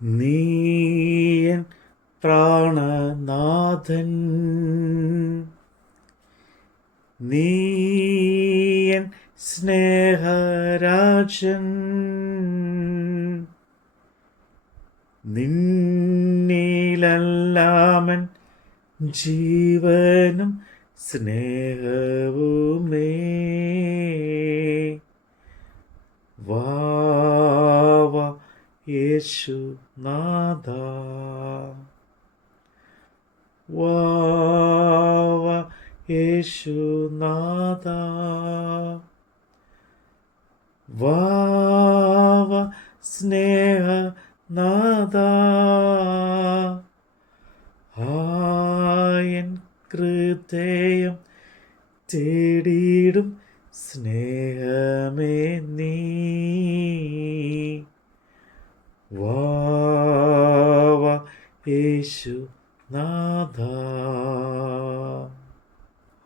നീയൻ പ്രാണനാഥൻ, നീയൻ സ്നേഹരാജൻ, നിന്നിലല്ലാമൻ ജീവനും സ്നേഹവുമേ. വാവ യേശുനാഥ, വാവ യേശുനാഥ, വാവ സ്നേഹനാഥ, ആയൻ ഹൃദയം തേടിയിടും സ്നേഹമേ നീ. വാവ യേശുനാഥ.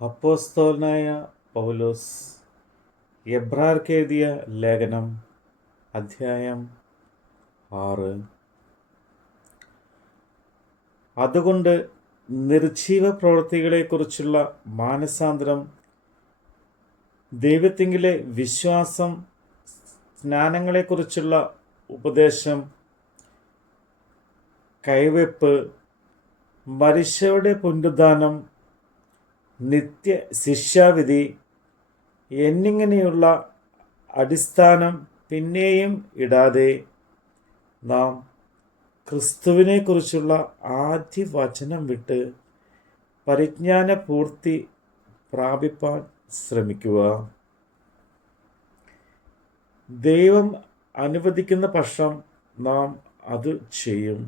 അപ്പോസ്തലനായ പൗലോസ് എബ്രായർക്ക് എഴുതിയ ലേഖനം അധ്യായം 6. അതുകൊണ്ട് നിർജീവ പ്രവൃത്തികളെക്കുറിച്ചുള്ള മാനസാന്തരം, ദൈവത്തിങ്കിലെ വിശ്വാസം, സ്നാനങ്ങളെക്കുറിച്ചുള്ള ഉപദേശം, കൈവെപ്പ്, മരിച്ചവരുടെ പുനരുദ്ധാനം, നിത്യ ശിക്ഷാവിധി എന്നിങ്ങനെയുള്ള അടിസ്ഥാനം പിന്നെയും ഇടാതെ നാം ക്രിസ്തുവിനെക്കുറിച്ചുള്ള ആദ്യ വചനം വിട്ട് പരിജ്ഞാന പൂർത്തി പ്രാപിപ്പാൻ ശ്രമിക്കുക. ദൈവം അനുവദിക്കുന്ന പക്ഷം നാം അത് ചെയ്യും.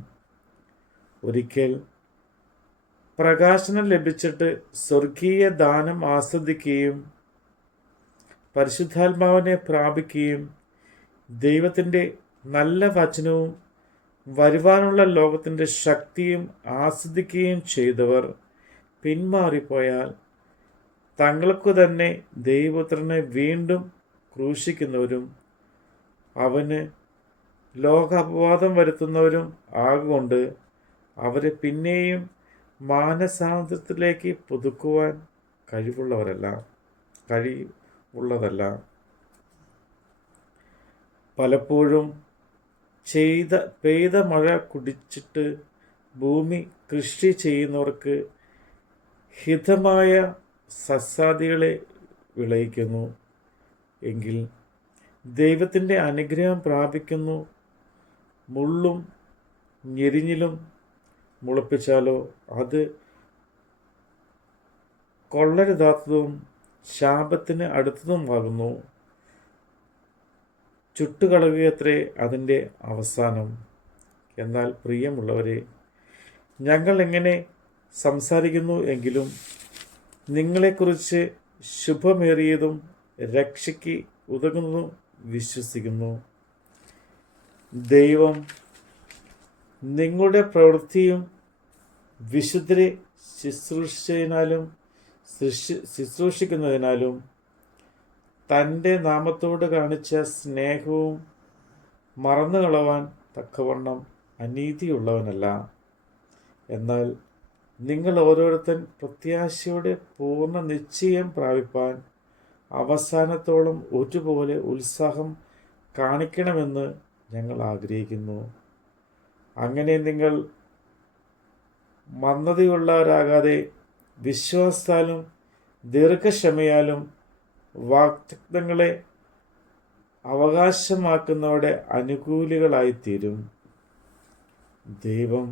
ഒരിക്കൽ പ്രകാശനം ലഭിച്ചിട്ട് സ്വർഗീയ ദാനം ആസ്വദിക്കുകയും പരിശുദ്ധാത്മാവിനെ പ്രാപിക്കുകയും ദൈവത്തിൻ്റെ നല്ല വചനവും വരുവാനുള്ള ലോകത്തിൻ്റെ ശക്തിയും ആസ്വദിക്കുകയും ചെയ്തവർ പിന്മാറിപ്പോയാൽ തങ്ങൾക്ക് തന്നെ ദൈവപുത്രനെ വീണ്ടും ക്രൂശിക്കുന്നവരും അവന് ലോകാപവാദം വരുത്തുന്നവരും ആകൊണ്ട് അവരെ പിന്നെയും മാനസാന്തരത്തിലേക്ക് പുതുക്കുവാൻ കഴിവുള്ളതല്ല. പലപ്പോഴും പെയ്ത മഴ കുടിച്ചിട്ട് ഭൂമി കൃഷി ചെയ്യുന്നവർക്ക് ഹിതമായ സസ്യാദികളെ വിളയിക്കുന്നു എങ്കിൽ ദൈവത്തിൻ്റെ അനുഗ്രഹം പ്രാപിക്കുന്നു. മുള്ളും ഞെരിഞ്ഞിലും മുളപ്പിച്ചാലോ അത് കൊള്ളരുതാത്തതും ശാപത്തിന് അടുത്തതുമാകുന്നു. ചുട്ടുകളയുകയത്രേ അതിൻ്റെ അവസാനം. എന്നാൽ പ്രിയമുള്ളവരെ, ഞങ്ങൾ എങ്ങനെ സംസാരിക്കുന്നു എങ്കിലും നിങ്ങളെക്കുറിച്ച് ശുഭമേറിയതും രക്ഷയ്ക്ക് ഉതകുന്നതും വിശ്വസിക്കുന്നു. ദൈവം നിങ്ങളുടെ പ്രവൃത്തിയും വിശുദ്ധരെ ശുശ്രൂഷിക്കുന്നതിനാലും തൻ്റെ നാമത്തോട് കാണിച്ച സ്നേഹവും മറന്നുകളവാൻ തക്കവണ്ണം അനീതിയുള്ളവനല്ല. എന്നാൽ നിങ്ങൾ ഓരോരുത്തൻ പ്രത്യാശയോടെ പൂർണ്ണ നിശ്ചയം പ്രാപിപ്പാൻ അവസാനത്തോളം ഒരുപോലെ ഉത്സാഹം കാണിക്കണമെന്ന് ഞങ്ങൾ ആഗ്രഹിക്കുന്നു. അങ്ങനെ നിങ്ങൾ മന്ദതയുള്ളവരാകാതെ വിശ്വാസത്താലും ദീർഘക്ഷമയാലും വാഗ്ദത്തങ്ങളെ അവകാശമാക്കുന്നവരുടെ അനുകൂലികളായിത്തീരും. ദൈവം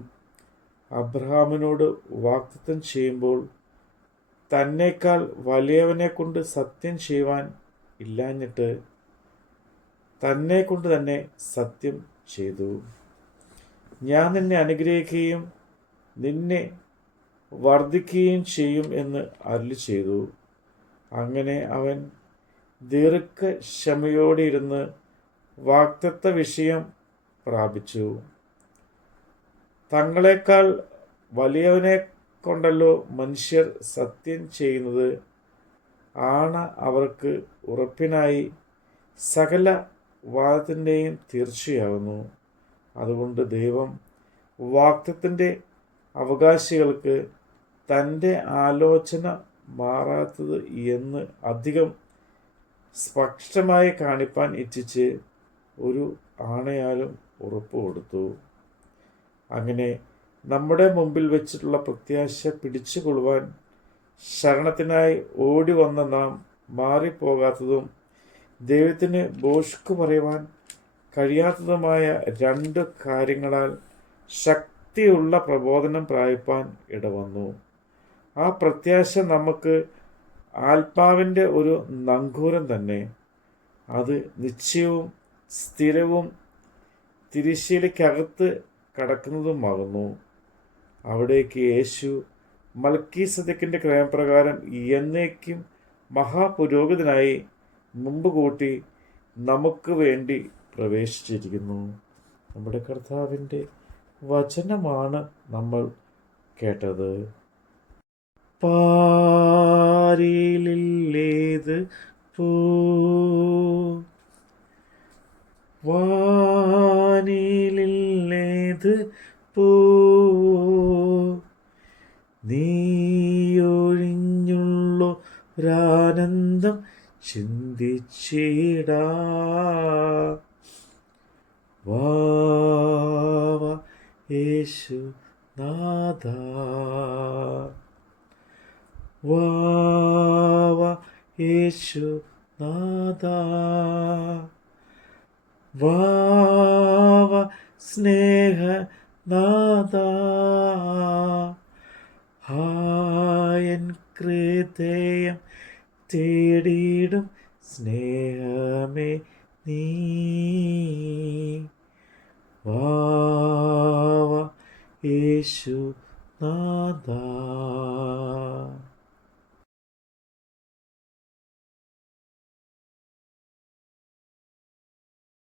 അബ്രഹാമിനോട് വാഗ്ദത്തം ചെയ്യുമ്പോൾ തന്നേക്കാൾ വലിയവനെ കൊണ്ട് സത്യം ചെയ്യുവാൻ ഇല്ലാഞ്ഞിട്ട് തന്നെ കൊണ്ട് തന്നെ സത്യം ചെയ്തു. ഞാൻ നിന്നെ അനുഗ്രഹിക്കുകയും നിന്നെ വർദ്ധിക്കുകയും ചെയ്യും എന്ന് അരുളി ചെയ്തു. അങ്ങനെ അവൻ ദീർഘക്ഷമയോടെ ഇരുന്ന് വാഗ്ദത്ത വിഷയം പ്രാപിച്ചു. തങ്ങളെക്കാൾ വലിയവനെ കൊണ്ടല്ലോ മനുഷ്യർ സത്യം ചെയ്യുന്നത്. ആണ അവർക്ക് ഉറപ്പിനായി സകല വാദത്തിൻ്റെയും തീർച്ചയാകുന്നു. അതുകൊണ്ട് ദൈവം വാഗ്ദത്തത്തിൻ്റെ അവകാശികൾക്ക് തൻ്റെ ആലോചന മാറാത്തത് എന്ന് അധികം സ്പഷ്ടമായി കാണിപ്പാൻ ഇച്ഛിച്ച് ഒരു ആണയാലും ഉറപ്പ് കൊടുത്തു. അങ്ങനെ നമ്മുടെ മുമ്പിൽ വെച്ചിട്ടുള്ള പ്രത്യാശ പിടിച്ചുകൊള്ളുവാൻ ശരണത്തിനായി ഓടി വന്ന നാം മാറിപ്പോകാത്തതും ദൈവത്തിന് ഭോഷ്ക് പറയുവാൻ കഴിയാത്തതുമായ 2 കാര്യങ്ങളാൽ ശക്തിയുള്ള പ്രബോധനം പ്രാപിപ്പാൻ ഇടവന്നു. ആ പ്രത്യാശ നമുക്ക് ആത്മാവിൻ്റെ ഒരു നങ്കൂരം തന്നെ. അത് നിശ്ചയവും സ്ഥിരവും തിരശ്ശീലയ്ക്കകത്ത് കടക്കുന്നതുമാകുന്നു. അവിടേക്ക് യേശു മൽക്കീസേദെക്കിൻ്റെ ക്രമപ്രകാരം എന്നേക്കും മഹാപുരോഹിതനായി മുമ്പ് കൂട്ടി നമുക്ക് വേണ്ടി പ്രവേശിച്ചിരിക്കുന്നു. നമ്മുടെ കർത്താവിൻ്റെ വചനമാണ് നമ്മൾ കേട്ടത്. പാരിലേത് പൂ വാനിലേത് പൂ നീയൊഴിഞ്ഞുള്ളൊരാനന്ദം ചിന്തിച്ചിടാ വാവ യേശു നാഥ വാവ യേശു നാഥ വാവ സ്നേഹനാഥ ഹായൻ ഹൃദയം തേടിയിടും സ്നേഹമേ നീ വാവ യേശു നാഥ.